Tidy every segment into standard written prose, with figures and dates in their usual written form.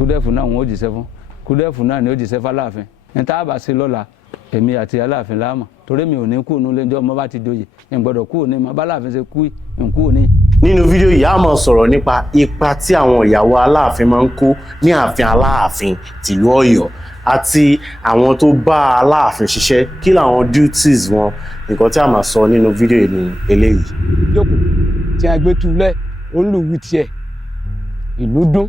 kúdẹ́fù náà wọ́n ó jíṣẹ́ fún kúdẹ́fù náà ni ó jíṣẹ́ fáláàfin ní tá a bá ṣe lọ́la èmi àti aláàfin láàmọ̀ torí mi ò ní kú nílé ẹjọ́ ọmọ bá ti joyè n gbọ́dọ̀ kú òní mọ́ báláàfin ṣe kú n kú òní. nínú fídíò yìí a máa sọ̀rọ̀ nípa ipa tí àwọn ìyàwó aláàfin máa ń kó ní ààfin aláàfin tìlú Ọ̀yọ́ àti àwọn tó bá aláàfin ṣiṣẹ́ kí làwọn duties wọn nǹkan tí a máa sọ nínú fídíò yìí ní eléyìí. jókòó tí a gbé tulẹ̀ ó ń lù wí tiẹ̀ ìlú dún.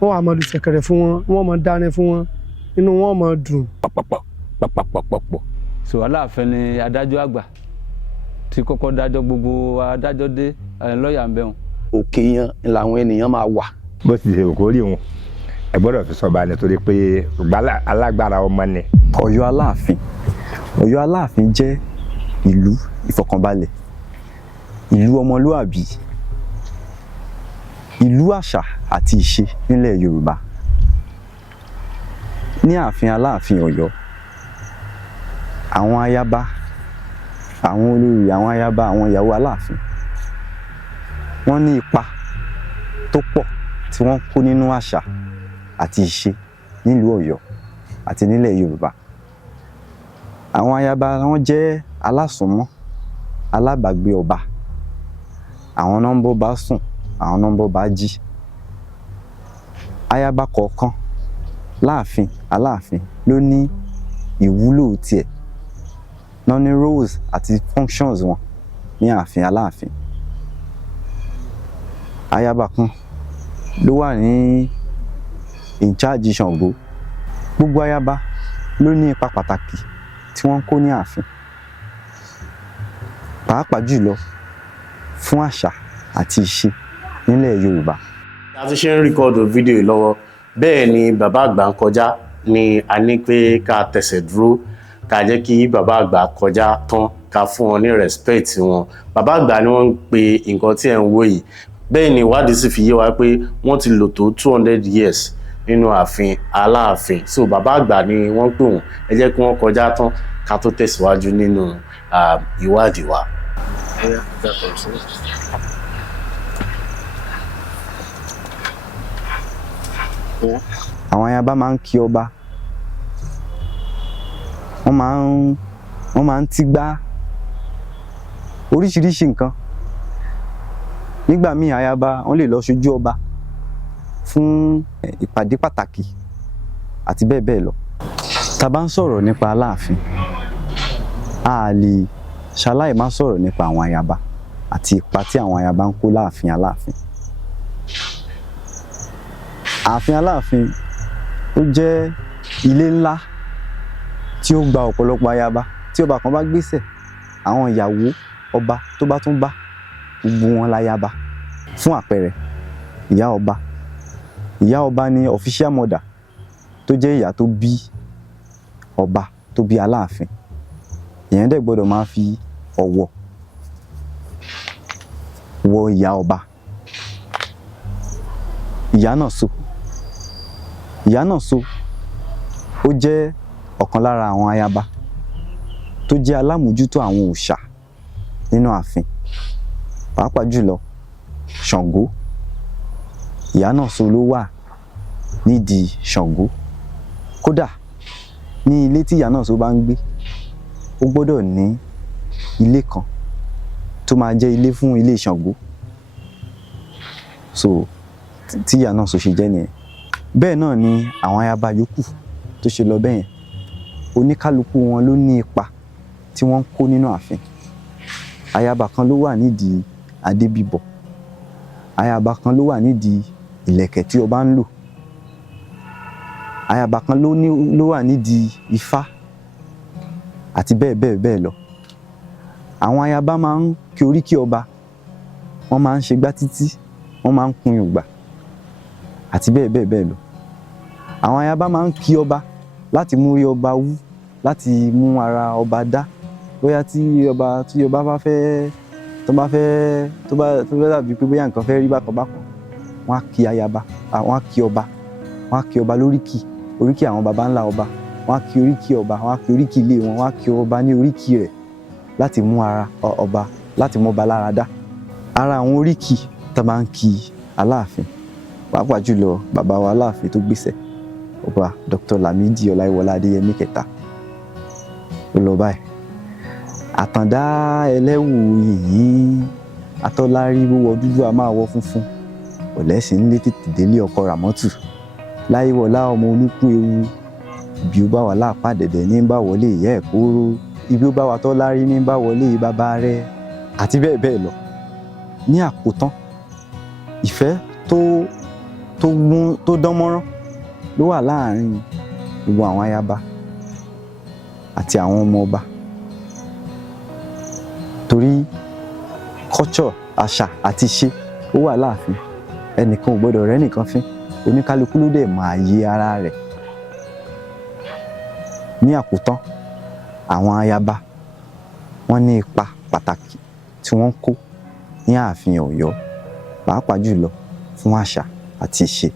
wọ́n á máa lu ṣẹ̀kẹ̀rẹ̀ fún wọn wọ́n máa dáná fún wọn inú wọn máa dùn. pọ̀pọ̀pọ̀pọ̀pọ̀. sọ aláàfin ni adájọ́ àgbà tí kọ́kọ́ dájọ́ gbogbo adájọ́ dé lọ́ọ̀yà ń bẹ̀rùn. òkè yẹn làwọn ènìyàn máa wà. bó ti ṣe kó rí wọn ẹ gbọ́dọ̀ fi sọba nítorí pé alágbára ọmọ ni. Ọ̀yọ́ Aláàfin jẹ́ ìlú ìfọ̀kànbalẹ̀, ìlú ọmọlúàbí, ìlú àṣà àti ìṣe nílẹ̀ Yorùbá. Ní ààfin Aláàfin Ọ̀yọ́, àwọn ayaba, àwọn olórí, àwọn ayaba, àwọn ìyàwó Aláàfin, wọ́n ní ipa tó pọ̀ tí wọ́n kó nínú àṣà àti ìṣe nílùú Ọ̀yọ́ àti nílẹ̀ Yorùbá. Àwọn ayaba wọn jẹ́ alásùnmọ́, alábàágbé ọba. Àwọn náà ń bọ́ba sùn, àwọn náà ń bọ́ba jí. Ayaba kọ̀ọ̀kan láàfin Aláàfin ló ní ìwúlò tiẹ̀, náà ní roles àti functions wọn ní ààfin Aláàfin. Ayaba kan ló wà ní in charge Ṣàngó. Gbogbo ayaba ló ní ipa pàtàkì tí wọ́n kó ní ààfin, pàápàá jùlọ fún àṣà àti ìṣe nílẹ̀ Yorùbá. a ti ṣe ń rìkọ́dù fídíò yìí lọ́wọ́ bẹ́ẹ̀ ni bàbá àgbà ń kọjá ni a ní pé ká tẹ̀sẹ̀ dúró ká jẹ́ kí bàbá àgbà kọjá tán ká fún wọn ní respect wọn. Bàbá àgbà ni wọ́n ń pe nǹkan tí ẹ̀ ń wò yìí. Bẹ́ẹ̀ ni ìwádìí sì fi yé wa pé wọ́n ti lò tó 200 years nínú ààfin Aláàfin. So bàbá àgbà ni wọ́n pè wọ́n. Ẹ jẹ́ kí wọ́n kọjá tán ká tó tẹ̀síwájú nínú ìwádìí wa. Àwọn ayaba máa ń kí ọba, wọ́n máa ń tígbá oríṣiríṣi nǹkan. Nígbà míì ayaba wọ́n lè lọ ṣojú ọba fún ìpàdé pàtàkì àti bẹ́ẹ̀ bẹ́ẹ̀ lọ. Tá bá ń sọ̀rọ̀ nípa Aláàfin, a lè ṣaláì má sọ̀rọ̀ nípa àwọn ayaba àti ipa tí àwọn ayaba ń kó láàfin Aláàfin. Ààfin Aláàfin ó jẹ́ ilé ńlá tí ó gba ọ̀pọ̀lọpọ̀ ayaba. Tí ọba kan bá gbéṣẹ̀, àwọn ìyàwó ọba tó bá tún bá gbogbo wọn láyaba. Fún àpẹẹrẹ, ìyá ọba ni official mother tó jẹ́ ìyá tó bí ọba, tó bí Aláàfin. Ìyẹn dẹ̀ gbọ́dọ̀ máa fi ọ̀wọ̀ wọ ìyá ọba. Ìyá náà so ó jẹ́ ọ̀kan lára àwọn ayaba tó jẹ́ alámòjútó àwọn òòṣà nínú ààfin, pàápàá jùlọ Ṣàngó. Ìyá náà so ló wà nídìí Ṣàngó. Kódà ní ilé tí ìyá náà so bá ń gbé, ó gbọ́dọ̀ ní ilé kan tó máa jẹ́ ilé fún ilé Ṣàngó. So tí ìyá náà so ṣe jẹ́ nìyẹn. Bẹ́ẹ̀ náà ni àwọn ayaba yòókù tó ṣe lọ bẹ́yẹn. Oníkálukú wọn ló ní ipa tí wọ́n ń kó nínú ààfin. Ayaba kan ló wà nídìí adé bíbọ̀. Ayaba kan ló wà nídìí ìlẹ̀kẹ̀ tí ọba ń lò. Ayaba kan ló wà nídìí ifá àti bẹ́ẹ̀ bẹ́ẹ̀ bẹ́ẹ̀ lọ. Àwọn ayaba máa ń kí oríkì ọba, wọ́n máa ń ṣe gbá títí, wọ́n máa ń kun ìgbà àti bẹ́ẹ̀ bẹ́ẹ̀ bẹ́ẹ̀ lọ. Àwọn ayaba máa ń kí ọba láti mú rí ọba wú, láti mú ara ọba dá. Bóyá tí ọba bá fẹ́ tó bá dàbí pé bóyá nǹkan fẹ́ rí bákan bákan, wọ́n á kí ayaba, wọ́n á kí ọba lóríkì àwọn baba ńlá ọba. Wọ́n á kí oríkì ọba, wọ́n á kí oríkì ilé wọn, wọ́n á kí ọba ní oríkì rẹ̀ láti mú ara ọba, láti mú ọba lára dá. Ara àwọn oríkì tá bá ń kí Aláàfin pàápàá jùlọ bàbá wa Aláàfin tó gbéṣẹ́ ọba Dr. Lamidi Ọláyíwọlá Adéyẹmí kẹta ó lọ báyìí. Àtàndá ẹlẹ́wù yìnyín atọ́lárí wọ dúdú a máa wọ funfun ọ̀lẹ́sìn ń lé tètè délé ọkọ Ràmọ́tù Láyíwọlá ọmọ olúkú ewu ibi ó bá wà láàpá dẹ̀dẹ̀ ní bá wọlé ìyá ẹ̀ kóró ibi ó bá wà tọ́lárí ní bá wọlé bàbá rẹ̀ àti bẹ́ẹ̀ bẹ́ẹ̀ lọ. Ní àkótán ìfẹ́ tó dán mọ́rán ló wà láàrin gbogbo àwọn ayaba àti àwọn ọmọ ọba torí culture àṣà àti ìṣe ó wà láàfin ẹnìkan ò gbọdọ̀ rẹ́ nìkan fín oníkálukú ló dẹ̀ máa yé ara rẹ̀. Ní àkótán àwọn ayaba wọ́n ní ipa pàtàkì tí wọ́n ń kó ní ààfin Ọ̀yọ́ pàápàá jùlọ fún àṣà àti ìṣe.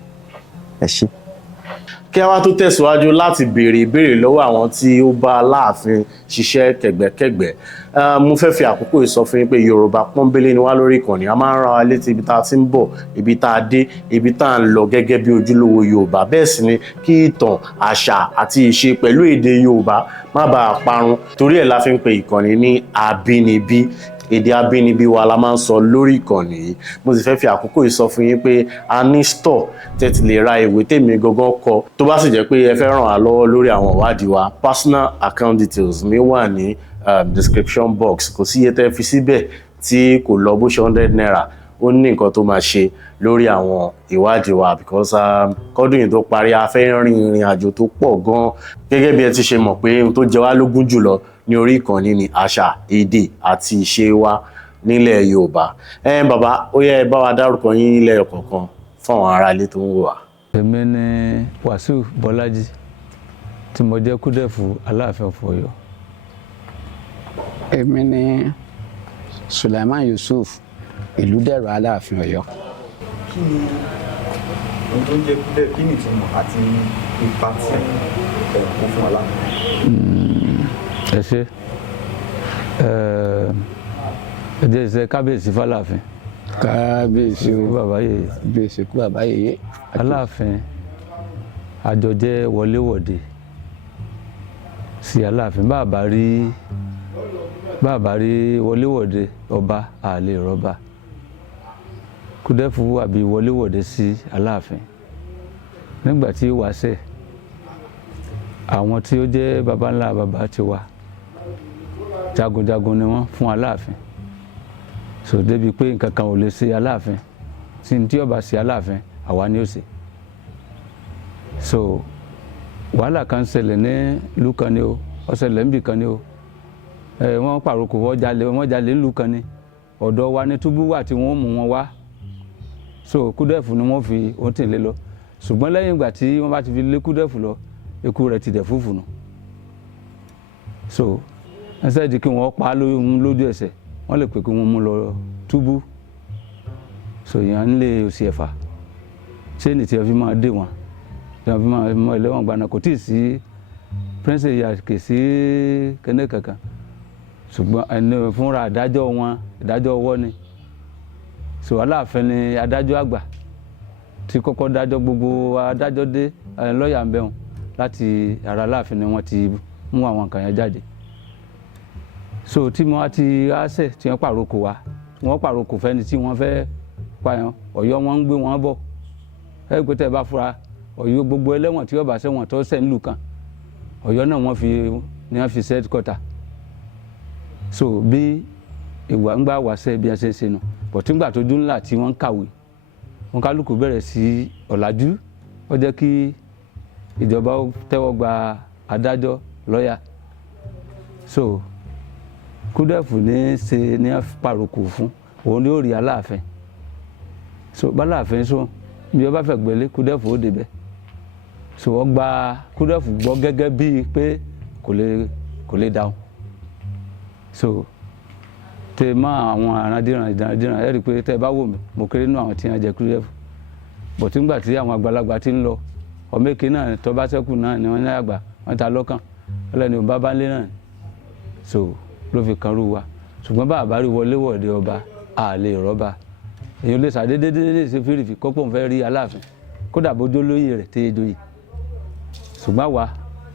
Ẹ ṣé. Kí a wá tó tẹ̀síwájú láti béèrè ìbéèrè lọ́wọ́ àwọn tí ó bá Aláàfin ṣiṣẹ́ kẹ̀gbẹ́kẹ̀gbẹ́ mo fẹ́ fi àkókò yìí sọ fún yín pé Yorùbá pọ́nbélé ni wá lórí ìkànnì a máa ń rán wa létí ibi tá a ti ń bọ̀ ibi tá a dé ibi tá a ń lọ gẹ́gẹ́ bí ojúlówó Yorùbá bẹ́ẹ̀ sì ni kí ìtàn àṣà àti ìṣe pẹ̀lú èdè Yorùbá má bàa parun torí ẹ̀ la fi ń pe ìkànnì ní Àbínibí èdè abínibí wa la máa ń sọ lórí ìkànnì yìí mo sì fẹ́ fi àkókò yìí sọ fún yín pé a ní store tẹ́tí lè ra ìwé tèmi gangan kọ tó bá sì jẹ́ pé ẹ fẹ́ ràn wá lọ́wọ́ lórí àwọn ìwádìí wa personal account details mi wà ní description box kò sí iye tẹ́ fi síbẹ̀ tí kò lọ bó ṣe 100 naira ó ní nǹkan tó máa ṣe lórí àwọn ìwádìí wa because kọ́dún yìí tó parí a fẹ́ rin ìrìn àjò tó pọ̀ gan gẹ́gẹ́ bí ẹ ti ṣe mọ̀ pé ohun tó jẹ wá lógún jùlọ ní orí ìkànnì ni àṣà èdè àti ìṣe wa nílẹ̀ Yorùbá. Bàbá ó yẹ ẹ bá wa dárúkọ yín nílẹ̀ ọ̀kọ̀ọ̀kan fún àwọn ará ilé tó ń wò wá. Èmi ni Wàsíù Bọ́lájí tí mo jẹ́ kúdẹ̀fù Aláàfin of Ọ̀yọ́. Èmi ni Sulaiman Yusuf Ìlúdẹ̀rọ̀ Aláàfin Ọ̀yọ́. Kí ni ohun tó ń jẹ́ kúdẹ̀ kí ni ìtumọ̀ àti ipa tí ẹ̀ kó fún Aláàfin? Ẹ ṣé ẹ jẹ́ ìṣe kábíyèsí f'Aláàfin. Kábíyèsí kú bàbá yèyé. kábíyèsí kú bàbá yèyé. Aláàfin àjọjẹ wọléwọ̀de sí Aláàfin bàbá rí wọléwọ̀de ọba àlè rọba kúdẹ́fù àbí wọléwọ̀de sí Aláàfin nígbà tí wàṣẹ àwọn tí ó jẹ́ baba ńlá baba ti wà jagunjagun ni wọ́n fún Aláàfin so débi pé nǹkan kan ò lè ṣe Aláàfin tí ó bá ṣe Aláàfin àwa ni ó ṣe so wàhálà kan ṣẹlẹ̀ ní ìlú kan ni o ó ṣẹlẹ̀ níbì kan ni o wọ́n pàrokò wọ́n jalè nílùú kan ni ọ̀dọ̀ wa ní túbú wà tí wọ́n mú wọn wá so kúdẹ́fù ni wọ́n fi ohun tì lé lọ ṣùgbọ́n lẹ́yìn ìgbà tí wọ́n bá ti fi lé kúdẹ́fù lọ ikú rẹ̀ ti dẹ̀ fúfù nù so ẹsẹ̀ di kí wọ́n pa á lójú ẹsẹ̀ wọ́n lè pè kí wọ́n mú lọ túbú so èèyàn ń lé òsì ẹ̀fà ṣé ní tí wọ́n fi máa dé wọn tí wọ́n fi máa mọ ẹlẹ́wọ̀n gbaná kò tíì sí prince ìyá kè sí kẹ́ndé kankan ṣùgbọ́n ẹni fúnra adájọ́ wọn ìdájọ́ ọwọ́ ni so Aláàfin ni adájọ́ àgbà tí kọ́kọ́ dájọ́ gbogbo adájọ́ dé lọ́ọ̀yà ń bẹ̀ wọn láti ara Aláàfin ni wọ́n ti mú àwọn nǹkan yẹn jáde so tí wọ́n ti àṣẹ tí wọ́n pàrokò wa wọ́n pàrokò fẹ́ni tí wọ́n fẹ́ pààyàn Ọ̀yọ́ wọn ń gbé wọn bọ̀ ẹgbẹ́ tẹ́ bá fura Ọ̀yọ́ gbogbo ẹlẹ́wọ̀n tí wọ́n bá ṣẹ̀wọ̀n tó ṣẹ̀ nílùú kan Ọ̀yọ́ náà wọ́n fi set quarter so bí ìwà ń gbà wáṣẹ́ bí a ṣe ń ṣe nù bọ̀tí ńgbà tó dún ńlá tí wọ́n ń kàwé wọn kálukú bẹ̀rẹ̀ sí ọ̀làjú ó jẹ́ kí ìjọba tẹ́wọ́ gba adájọ́ lọ́ọ̀yà so kúdẹ́fù ní ṣe ní pàrokò fún òun ni ó rí Aláàfin so b'Aláàfin so bí ọba fẹ́ gbẹ́lé kúdẹ́fù ó débẹ̀ so wọ́n gba kúdẹ́fù gbọ́ gẹ́gẹ́ bíi pé kò lè dáhùn so tẹ mọ àwọn àràndíran ìdánadíran ẹ rí i pé tẹ bá wò mí mo kéré nínú àwọn tí wọn jẹ kúdẹ́fù bọ̀tí ńgbà tí àwọn àgbàlagbà ti ń lọ ọmọ èké náà tó bá ṣẹ́kù náà ni wọ́n ní àgbà wọ́n ta lọ́kàn ọlọ́ni ò bá bá lé náà so ló fi kan rú wa ṣùgbọ́n bá àbárí wọléwọ̀de ọba àlè rọ́bà èyàn lè ṣàdédé ṣe fìrìfì kọ́pọ̀ fẹ́ rí Aláàfin kódà bójú lóyè rẹ̀ tẹ́ joyè ṣùgbọ́n wa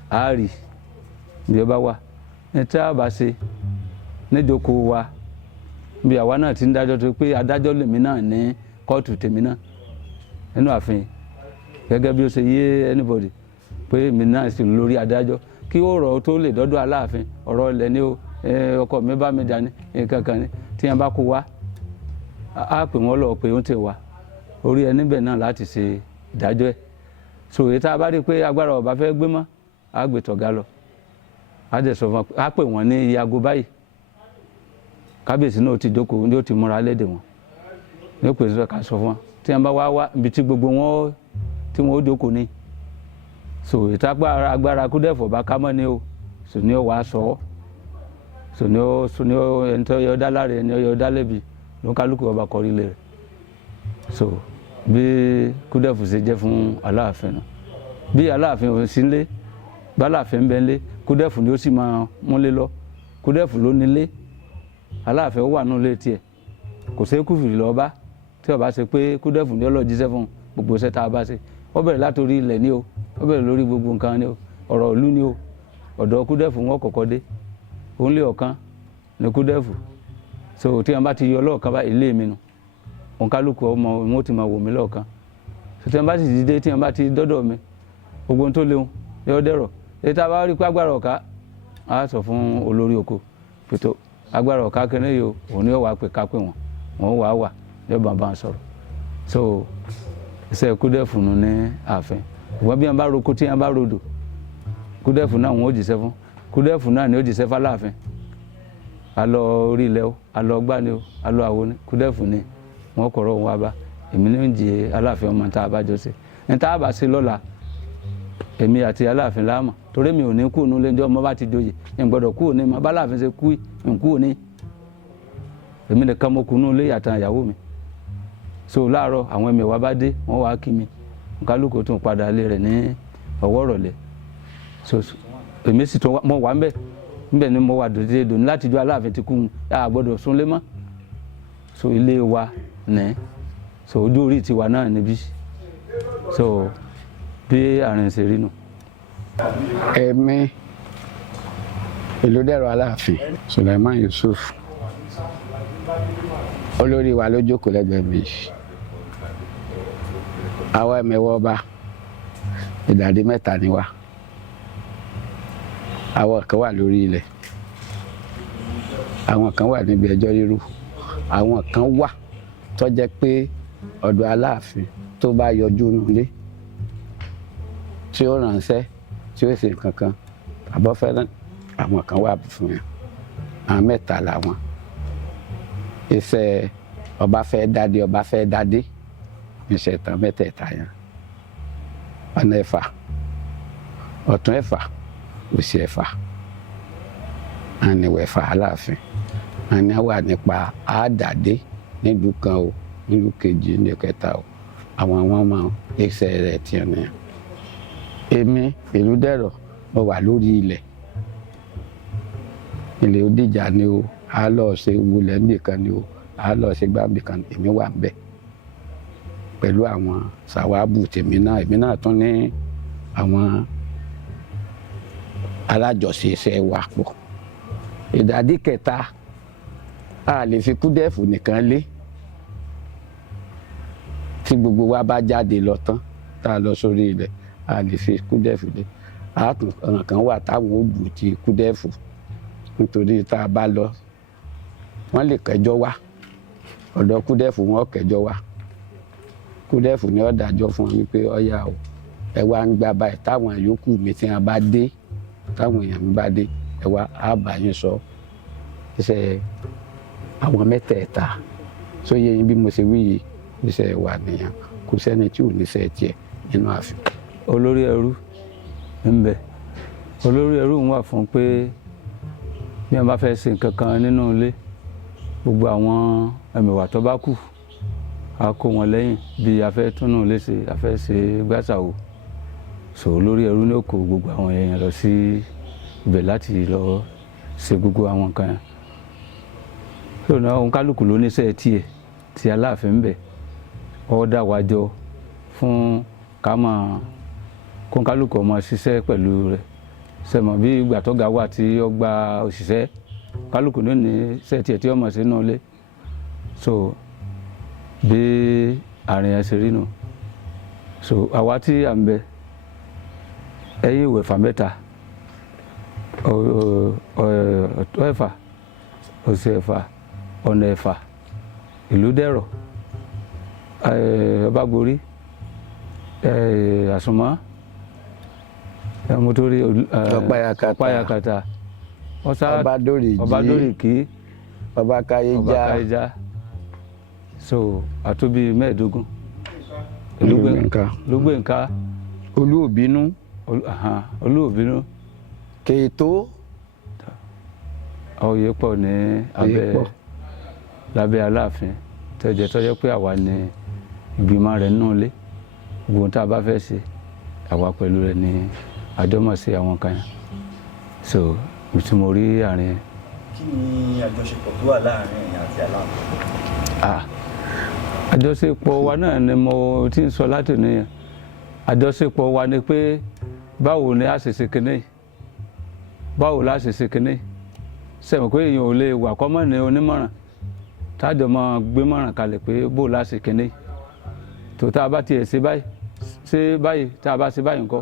a rí bí ọba wa ní tí a bá ṣe níjókòó wa bí àwa náà ti ń dájọ́ tó pé adájọ́ lèmi náà ní kóòtù tèmi náà nínú ààfin gẹ́gẹ́ bí ó ṣe yé anybody pé èmi náà sì lórí adájọ́ kí ọ̀rọ̀ tó lè dọ́dọ̀ Aláàfin ọ̀rọ̀ ilẹ̀ ni o ọkọ mi bá mi jà ní nǹkan kan ní tí wọ́n bá kó wa á pè wọ́n lọ pé ó ń tẹ̀ wá orí ẹni bẹ̀ náà láti ṣe ìdájọ́ ẹ̀ so èyí tá a bá rí i pé agbára ọba fẹ́ gbé mọ́ á gbé tọ̀gá lọ á dẹ̀ sọ fún wọn á pè wọ́n ní iye aago báyìí kábíyèsí náà ti jókòó ní ó ti múra lédè wọn ní ó pè sí ká sọ fún wọn tí wọ́n bá wá ibi tí gbogbo wọn tí wọ́n ó jókòó ní so èyí tá agbára Kúdẹ̀fọ̀ bá ká mọ́ ni o so ní ó wàá sọ ọ́ so ní ó ẹni tó yọ dá láre ẹni yọ dá lẹ́bi ló kálukú ọba kọrí lé rẹ̀ so bí Kúdẹ̀fọ̀ ṣe jẹ́ fún Aláàfin náà bí Aláàfin ò sí lé báláàfin ń bẹ lé Kúdẹ̀fọ̀ ni ó sì máa múlé lọ Kúdẹ̀fọ̀ ló nílé Aláàfin ó wà nínú ilé tiẹ̀ kò sí kúfìrí lọ bá tí ọba ṣe pé Kúdẹ̀fọ̀ ni ó lọ jíṣẹ́ fún gbogbo iṣẹ́ tá a bá ṣe ó bẹ̀rẹ̀ látòrí ilẹ̀ ni o ó bẹ̀rẹ̀ lórí gbogbo nǹkan ni o ọ̀rọ̀ ìlú ni o ọ̀dọ̀ Kúdẹ̀fọ̀ wọn kọ́kọ́ dé òun lé ọ̀kan ní Kúdẹ̀fọ̀ so tí wọn bá ti yọ lọ́ọ̀kan bá ilé mi nù òun kálukú ọmọ wọn ti máa wò mí lọ́ọ̀kan so tí wọn bá ti dìde tí wọn bá ti dọ́dọ̀ mi gbogbo ohun tó léwu yọ dẹ̀rọ̀ èyí tá a bá rí pé agbára ọ̀ka á sọ fún olórí oko pètò agbára ọ̀ka kẹ́ni yìí òun ni ó wàá pè ká pè wọ́n wà yóò bá wọn sọ̀rọ̀ so iṣẹ́ Kúdẹ̀fọ̀ nù ní ààfin ìwọ́n bí wọn bá roko tí wọn bá rodò Kúdẹ̀fọ̀ náà wọn ò jíṣẹ́ fún Kúdẹ̀fọ̀ náà ni ó jíṣẹ́ f'Aláàfin alọ orí ilẹ̀ o alọ ọgbà ni o alọ àwo ni Kúdẹ̀fọ̀ ni wọn kọ̀rọ̀ wọn wá bá èmi ní ń jẹ Aláàfin ọmọ tá a bá jọ ṣe ní tá a bá ṣe lọ́la èmi àti Aláàfin láàmà torí mi ò ní kú ònú lẹ́jọ́ ọmọ bá ti joyè ń gbọ́dọ̀ kú òní mà bá Aláàfin ṣe kú nkú òní èmi nìkan mo kú nú ilé àtàn ìyàwó mi so láàárọ̀ àwọn ẹ̀mẹ̀wá bá dé wọ́n wá kí mi kálukú tún padà lé rẹ̀ ní ọwọ́ rọ̀lẹ́ so èmi sì tún mọ wà ńbẹ̀ ni mo wà dòdìdè dòní láti jọ Aláàfin ti kú a gbọ́dọ̀ súnlé mọ́ so ilé wa ní so ojú orí tiwa náà níbí so bí àárín ṣe rí nù. Èmi Ìlúdẹ̀rọ̀ Aláàfin Sulaiman Yusuf olórí wa ló jókòó lẹ́gbẹ̀ẹ́ mi àwa ẹ̀mẹ̀wọ̀ ọba ìdàdí mẹ́ta ni wa àwọn kan wà lórí ilẹ̀ àwọn kan wà níbi ẹjọ́ rírú àwọn kan wà tó jẹ́ pé ọ̀dọ̀ Aláàfin tó bá yọjú nulé tí ó ránṣẹ́ tí ó ṣe nǹkan kan àbọ̀fẹ́rẹ́ àwọn kan wà fún yẹn àwọn mẹ́ta làwọn iṣẹ́ ọba fẹ́ dádé iṣẹ́ ìtàn mẹ́tẹ̀ẹ̀ta yẹn ọ̀nà ẹ̀fà ọ̀tún ẹ̀fà òsì ẹ̀fà àníwẹ̀ ẹ̀fà Aláàfin àní wà nípa àádàdé nílùú kan o nílùú kejì nílùú kẹta o àwọn ọmọ iṣẹ́ rẹ̀ tiẹ̀ nìyẹn èmi Ìlúdẹ̀rọ̀ mo wà lórí ilẹ̀ Òdìjà ni o a lọ ṣe wulẹ̀ nìkan ni o a lọ ṣe gbàǹbìkan èmi wà ń bẹ̀ pẹ̀lú àwọn sàwábù tèmi náà èmi náà tún ní àwọn alájọṣe iṣẹ́ wa pọ̀ ìdádí kẹta a lè fi Kúdẹ̀fọ̀ nìkan lé tí gbogbo wa bá jáde lọ tán tá a lọ sórí ilẹ̀ a lè fi Kúdẹ̀fọ̀ lé ọ̀nà kan wà táwọn ó dù ti Kúdẹ̀fọ̀ nítorí tá a bá lọ wọ́n lè kẹjọ́ wá ọ̀dọ̀ Kúdẹ̀fọ̀ wọn kẹjọ́ wá Kúdẹ̀fọ̀ ni ó dájọ́ fún wọn wípé ọ̀yà o ẹ wá ń gbà báyìí táwọn yòókù mi tí wọn bá dé táwọn èèyàn mi bá dé ẹ wá á bá yín sọ iṣẹ́ àwọn mẹ́tẹ̀ẹ̀ta sóye yín bí mo ṣe wí yìí iṣẹ́ wa nìyẹn kò sẹ́ni tí ò níṣẹ́ tiẹ̀ nínú ààfin. olórí ẹrú ń bẹ olórí ẹrú ń wà fún pé bí wọn bá fẹ́ ṣe nǹkan kan nínú ilé gbogbo àwọn ẹ̀mẹ̀wà tó bá kù a kó wọn lẹ́yìn bí a fẹ́ túnú ilé ṣe a fẹ́ ṣe gbàṣàwò so olórí ẹrú ní ó kó gbogbo àwọn èèyàn lọ sí ibẹ̀ láti lọ ṣe gbogbo àwọn nǹkan yẹn so náà òun kálukú ló níṣẹ́ tiẹ̀ ti Aláàfin ń bẹ̀ ó dá wa jọ fún ká máa kó kálukú máa ṣiṣẹ́ pẹ̀lú rẹ̀ sẹ́mọ̀ bí ìgbà tó ga wà tí ó gba òṣìṣẹ́ kálukú ló ní iṣẹ́ tiẹ̀ tí ó máa ṣe náà lé so bí àárín ẹ̀ ṣe rí nù so àwa tí à ń bẹ ẹ̀yìn ìwẹ̀fà mẹ́ta ọ̀tọ̀ ẹ̀fà òsì ẹ̀fà ọ̀nà ẹ̀fà ìlú dẹ̀rọ̀ Ọbágborí Àsùnmọ́ motori Ọ̀páyàkàtà Ọbádòrìkí Ọbákáyéjá so àtúbí mẹ́ẹ̀ẹ́dógún Olúgbénká Olúòbínú Kéètó oyè pọ̀ ní lábẹ́ Aláàfin tọ́jẹ́ pé àwa ní ìgbìmọ̀ rẹ̀ nínú ilé gbogbo tá a bá fẹ́ ṣe àwa pẹ̀lú rẹ̀ ní àjọmọ̀ sí àwọn kan yẹn so tí mo rí àárín. kí ni àjọṣepọ̀ tó wà láàrin ẹ̀yin àti Aláàfin? Àjọṣepọ̀ wa náà ni mo ti ń sọ láti nìyẹn àjọṣepọ̀ wa ni pé báwo ni a ṣe ṣe kinní báwo la ṣe ṣe kinní sẹ́mi pé èèyàn ò lè wà kọ́mọ́ ní onímọ̀ràn tájọ máa gbé mọ̀ràn kalẹ̀ pé bó la ṣe kinní tó tá a bá tiẹ̀ ṣe báyìí tá a bá ṣe báyìí ńkọ́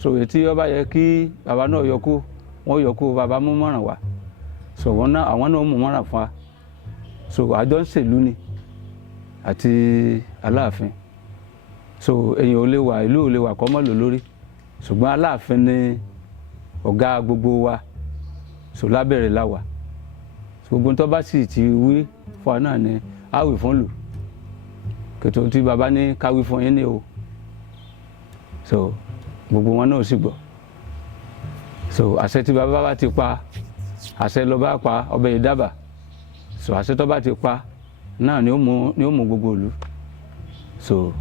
so ètí ọba yẹ kí bàbá náà yọkú wọ́n yọkú bàbá mú mọ̀ràn wá so àwọn náà mú mọ̀ràn fún wa so àjọ ń ṣèlú ni àti Aláàfin so èèyàn ò lè wà ìlú ò lè wà kọ́mọ́ lò lórí ṣùgbọ́n Aláàfin ni ọ̀gá gbogbo wa so lábẹ́rẹ̀ láwà gbogbo tó bá sì ti wí fún wa náà ni a wí fún lù kètò tí bàbá ní ká wí fún yín ní o so gbogbo wọn náà sì gbọ́ so àṣẹ tí bàbá bá ti pa àṣẹ lọ bá pa ọbẹ̀ yìí dábàá so àṣẹ tó bá ti pa náà ni ó mú gbogbo ìlú so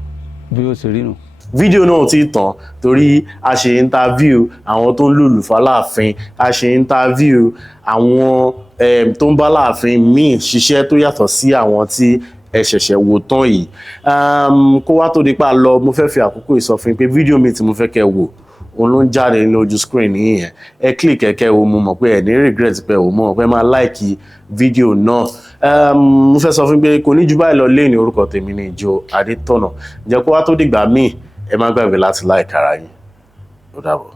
bí ó ṣe rí nù. Fídíò náà ti tàn torí a ṣe interview àwọn tó ń lùlù f'Aláàfin a ṣe interview àwọn tó ń bá Aláàfin míì ṣiṣẹ́ tó yàtọ̀ sí àwọn tí ẹ ṣẹ̀ṣẹ̀ wò tán yìí kó wá tó di pa lọ mo fẹ́ fi àkókò ìsọfún pé fídíò mi tí mo fẹ́ kẹ́ wò òun ló ń jáde ní ojú screen yìí yẹn ẹ click kẹ́kẹ́ wo mo mọ̀ pé ẹ̀ ní regret pé o mọ̀ pé máa like fídíò náà mo fẹ́ sọ fún pé kò ní ju báyìí lọ lé ní orúkọ tèmi ní Ìjọ Adétọ̀nà ǹjẹ́ kó wá tó dìgbà míì ẹ má gbàgbé láti like ara yín ó dàbọ̀.